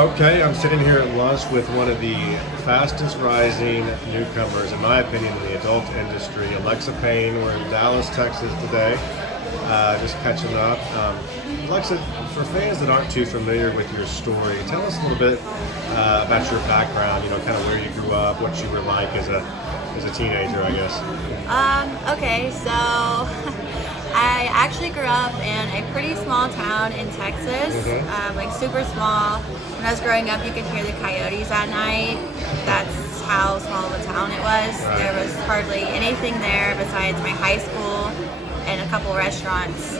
Okay, I'm sitting here at lunch with one of the fastest rising newcomers, in my opinion, in the adult industry, Alexa Payne. We're in Dallas, Texas today, just catching up. Alexa, for fans that aren't too familiar with your story, tell us a little bit about your background, kind of where you grew up, what you were like as a teenager, I guess. Okay, so I actually grew up in a pretty small town in Texas, like super small. When I was growing up, you could hear the coyotes at night. That's how small of a town it was. Right. There was hardly anything there besides my high school and a couple restaurants.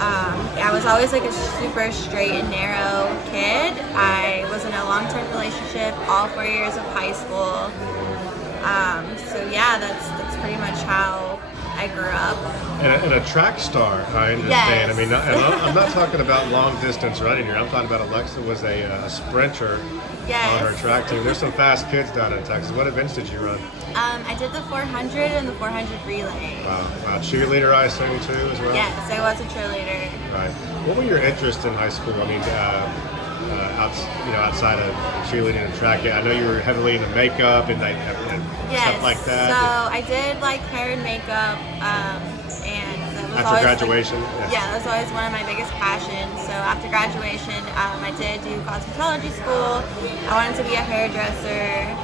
I was always like a super straight and narrow kid. I was in a long-term relationship all 4 years of high school. So yeah, that's pretty much how I grew up. And a track star, I understand. Yes. I mean, I'm not talking about long distance running here. I'm talking about Alexa was a sprinter Yes. on her track team. There's some fast kids down in Texas. What events did you run? I did the 400 and the 400 relay. Wow. Cheerleader, I assume, too, as well? Yes, I was a cheerleader. Right. What were your interests in high school? I mean, outside of cheerleading and track, I know you were heavily into makeup and stuff like that. So I did like hair and makeup, and that was After always graduation? Like, yeah, that was always one of my biggest passions. So after graduation, I did do cosmetology school. I wanted to be a hairdresser.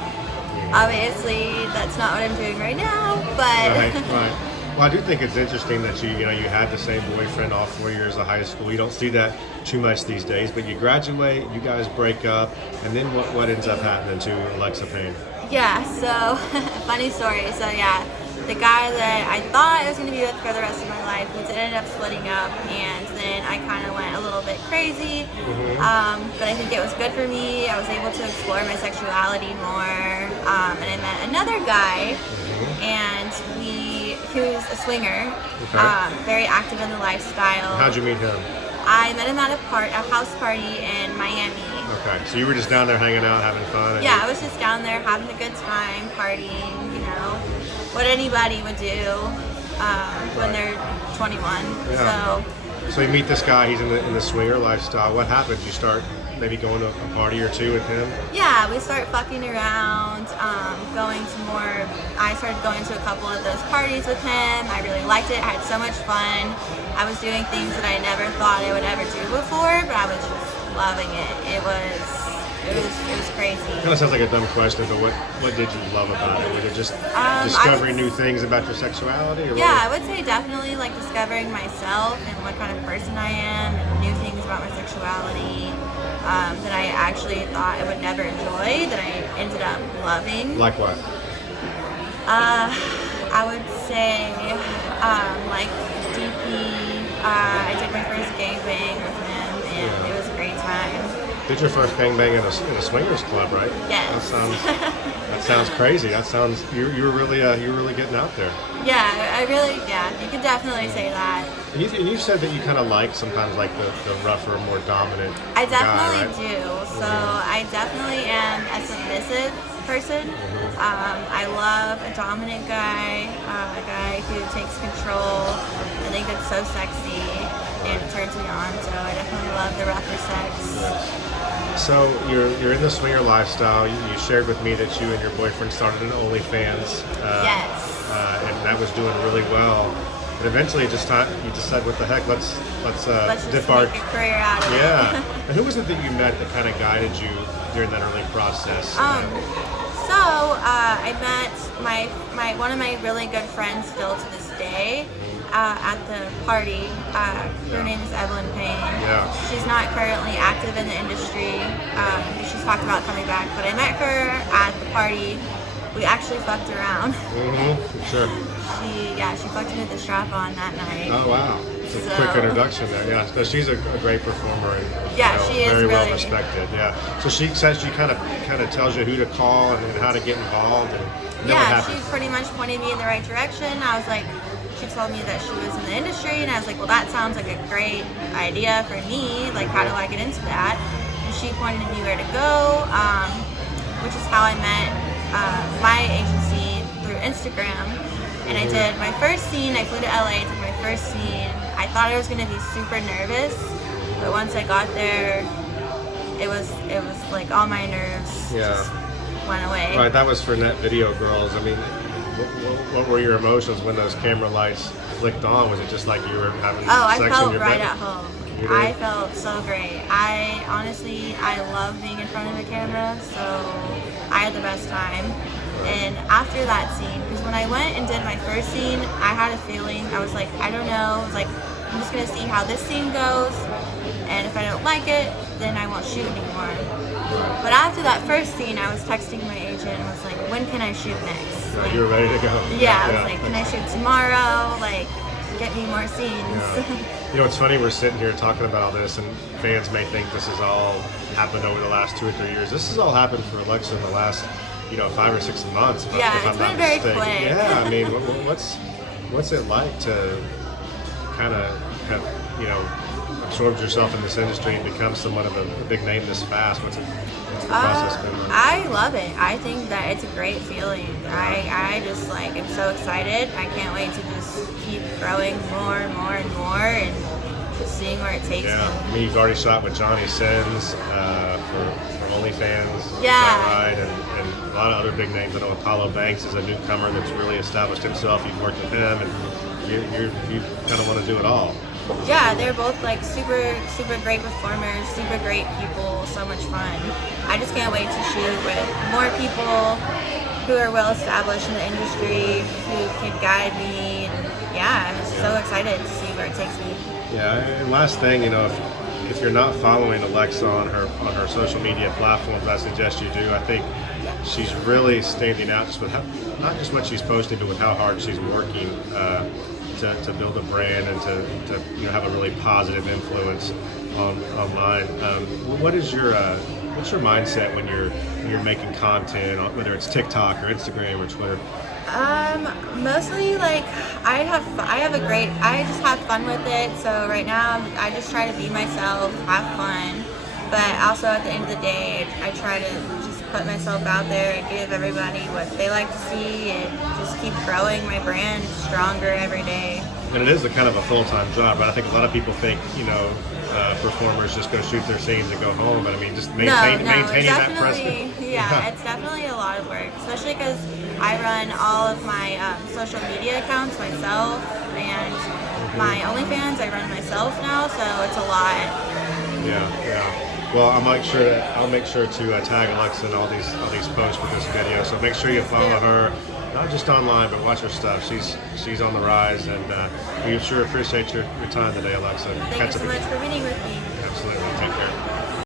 Obviously, that's not what I'm doing right now, but Right. Well, I do think it's interesting that you had the same boyfriend all 4 years of high school. You don't see that too much these days, but you graduate, you guys break up, and then what ends up happening to Alexa Payne? yeah. So funny story. So yeah, the guy that I thought I was going to be with for the rest of my life, we ended up splitting up, and then I kind of went a little bit crazy. But I think it was good for me. I was able to explore my sexuality more, and I met another guy, and he was a swinger, very active in the lifestyle. How'd you meet him? I met him at a house party in Miami. Okay, so you were just down there hanging out, having fun? And Yeah, I was just down there having a good time, partying, what anybody would do when they're 21. Yeah. So you meet this guy, he's in the swinger lifestyle. What happened? You start maybe going to a party or two with him? Yeah, we start fucking around, I started going to a couple of those parties with him. I really liked it. I had so much fun. I was doing things that I never thought I would ever do before, but I was just loving it. It was crazy. Kind of sounds like a dumb question, but what did you love about it? Was it just discovering new things about your sexuality? Or I would say definitely like discovering myself and what kind of person I am, and new things about my sexuality that I actually thought I would never enjoy, that I ended up loving. Like what? I would say like DP. I did my first gangbang with him, and it was a great time. Did your first gangbang in a swingers club, right? Yes. That sounds crazy. That sounds you were really getting out there. Yeah, you could definitely say that. And you said that you kind of like sometimes like the rougher, more dominant. I definitely guy, right? do. So I definitely am a submissive person. I love a dominant guy, a guy who takes control. I think it's so sexy and it turns me on. So I definitely love the rougher sex. So you're in the swinger lifestyle. You shared with me that you and your boyfriend started an OnlyFans. Yes. And that was doing really well. But eventually, you just said, "What the heck? Let's dip just our make a career out of it. Yeah." And who was it that you met that kind of guided you during that early process? So I met one of my really good friends still to this day at the party. Her name is Evelyn Payne. Yeah. She's not currently active in the industry. She's talked about coming back, but I met her at the party. We actually fucked around. Sure. She fucked me with the strap on that night. Oh wow. It's a quick introduction there. Yeah. So she's a great performer. And, she is very well really respected. Yeah. So she says she kind of tells you who to call and how to get involved. And then what happened? She pretty much pointed me in the right direction. I was like, she told me that she was in the industry, and I was like, well, that sounds like a great idea for me. Like, how do I get into that? And she pointed me where to go, which is how I met my agency through Instagram. And I did my first scene. I flew to LA, did my first scene. I thought I was going to be super nervous, but once I got there, it was like all my nerves just went away. All right, that was for Net Video Girls. I mean, what were your emotions when those camera lights flicked on? Was it just like you were having I sex felt in your right bed? at home. I felt so great. I honestly, I love being in front of the camera, so I had the best time. And after that scene, because when I went and did my first scene, I had a feeling, I was like, I don't know, I was like, I'm just gonna see how this scene goes, and if I don't like it, then I won't shoot anymore. But after that first scene, I was texting my agent and was like, when can I shoot next? Like, you were ready to go. Yeah, I was like, can I shoot tomorrow? Like, get me more scenes. Yeah. You know, it's funny, we're sitting here talking about this, and fans may think this has all happened over the last 2 or 3 years. This has all happened for Alexa in the last, 5 or 6 months. Yeah, if it's I'm not been very mistaken. quick. Yeah, I mean, what's it like to kind of have, absorbed yourself in this industry and become somewhat of a big name this fast? What's the process been like? I love it. I think that it's a great feeling. I just like, I'm so excited. I can't wait to just keep growing more and more and more and just seeing where it takes me. I mean, you've already shot with Johnny Sins for OnlyFans. Is Yeah. that right? And a lot of other big names. I know Apollo Banks is a newcomer that's really established himself. You've worked with him, and you kind of want to do it all. Yeah, they're both like super great performers, super great people, so much fun. I just can't wait to shoot with more people who are well established in the industry, who can guide me, and I'm just so excited to see where it takes me. Yeah, and last thing, if you're not following Alexa on her social media platforms, I suggest you do. I think she's really standing out just with not just what she's posting, but with how hard she's working to build a brand and to have a really positive influence online. What's your mindset when you're making content, whether it's TikTok or Instagram or Twitter? Mostly like I just have fun with it. So right now I just try to be myself, have fun, but also at the end of the day, I try to just put myself out there and give everybody what they like to see and just keep growing my brand stronger every day. And it is a kind of a full-time job, but I think a lot of people think, performers just go shoot their scenes and go home. But I mean, just maintaining that presence. Yeah, it's definitely a lot of work, especially because I run all of my social media accounts myself, and my OnlyFans I run myself now, so it's a lot. Yeah. Well, I'll make sure to tag Alexa in all these posts with this video. So make sure you follow her, not just online, but watch her stuff. She's on the rise, and we sure appreciate your time today, Alexa. Thank you so much for meeting with me.